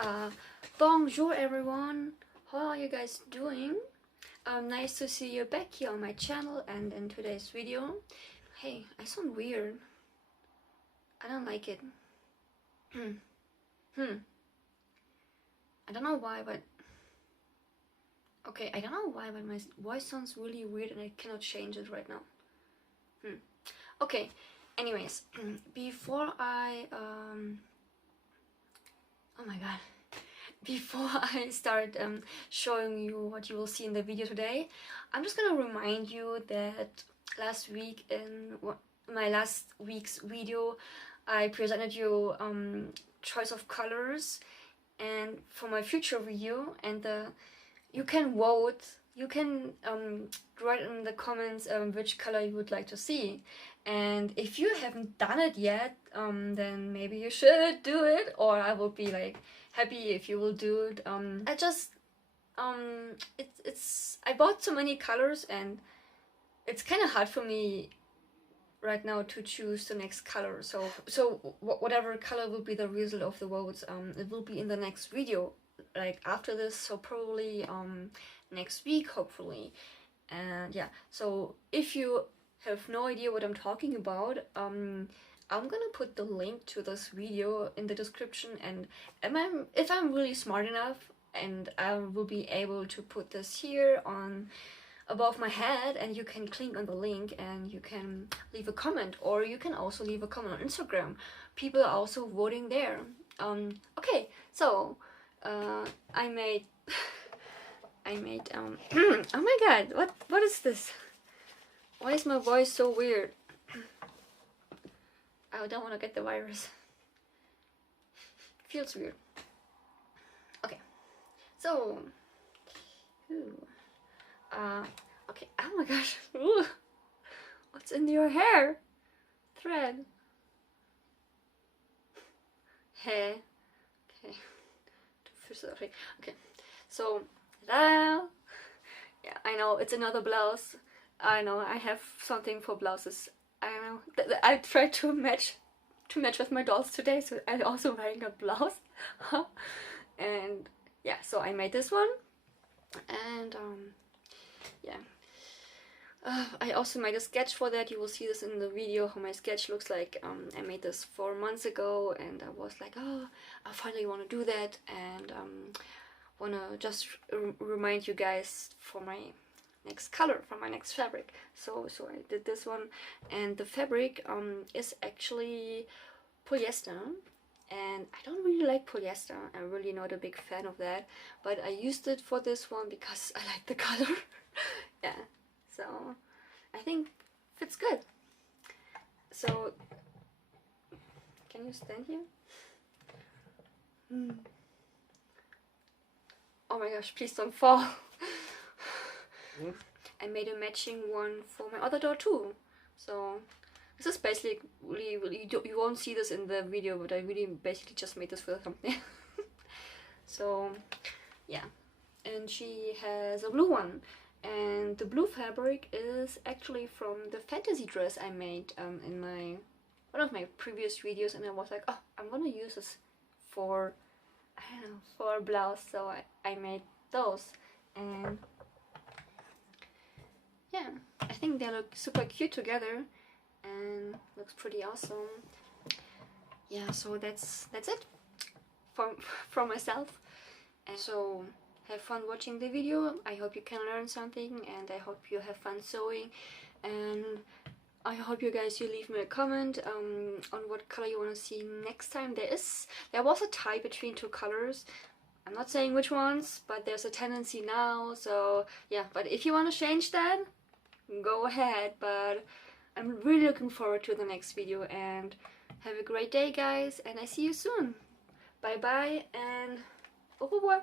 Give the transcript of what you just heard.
Uh, Bonjour everyone, how are you guys doing? Nice to see you back here on my channel and in today's video. Hey, I sound weird. I don't like it. I don't know why, but... Okay, I don't know why, but my voice sounds really weird and I cannot change it right now. Okay, anyways, before I... Oh my god. Before I start showing you what you will see in the video today, I'm just gonna remind you that last week in my last week's video I presented you choice of colors, and for my future video, and you can vote, you can write in the comments which color you would like to see. And if you haven't done it yet, then maybe you should do it, or I will be like happy if you will do it. I just I bought so many colors and it's kind of hard for me right now to choose the next color. So whatever color will be the result of the votes, it will be in the next video, like after this, so probably next week hopefully. And yeah, so if you have no idea what I'm talking about, I'm gonna put the link to this video in the description, and if I'm really smart enough, and I will be able to put this here on above my head, and you can click on the link and you can leave a comment, or you can also leave a comment on Instagram. People are also voting there. Okay, so I made oh my god, what is this? Why is my voice so weird? I don't want to get the virus. Feels weird. Okay, so okay, oh my gosh. Ooh. What's in your hair? Thread. Hair. Okay. Okay, so yeah, I know it's another blouse. I know I have something for blouses. I know I tried to match with my dolls today, so I'm also wearing a blouse. And yeah, so I made this one, and yeah, I also made a sketch for that. You will see this in the video how my sketch looks like. I made this 4 months ago, and I was like, oh, I finally want to do that, and want to just remind you guys for my next color, for my next fabric. So I did this one, and the fabric is actually polyester, and I don't really like polyester. I'm really not a big fan of that, but I used it for this one because I like the color. Yeah, so I think fits good. So can you stand here? Oh my gosh, please don't fall. I made a matching one for my other door too. So this is basically really you won't see this in the video, but I really basically just made this for the thumbnail. So yeah, and she has a blue one, and the blue fabric is actually from the fantasy dress I made in one of my previous videos, and I was like, oh, I'm gonna use this for, I don't know, for a blouse, so I made those. And yeah, I think they look super cute together and looks pretty awesome. Yeah, so that's it from myself. And so have fun watching the video. I hope you can learn something, and I hope you have fun sewing, and I hope you leave me a comment on what color you want to see next time. There was a tie between 2 colors. I'm not saying which ones, but there's a tendency now, so yeah, but if you want to change that, go ahead. But I'm really looking forward to the next video, and have a great day guys, and I see you soon. Bye bye and au revoir.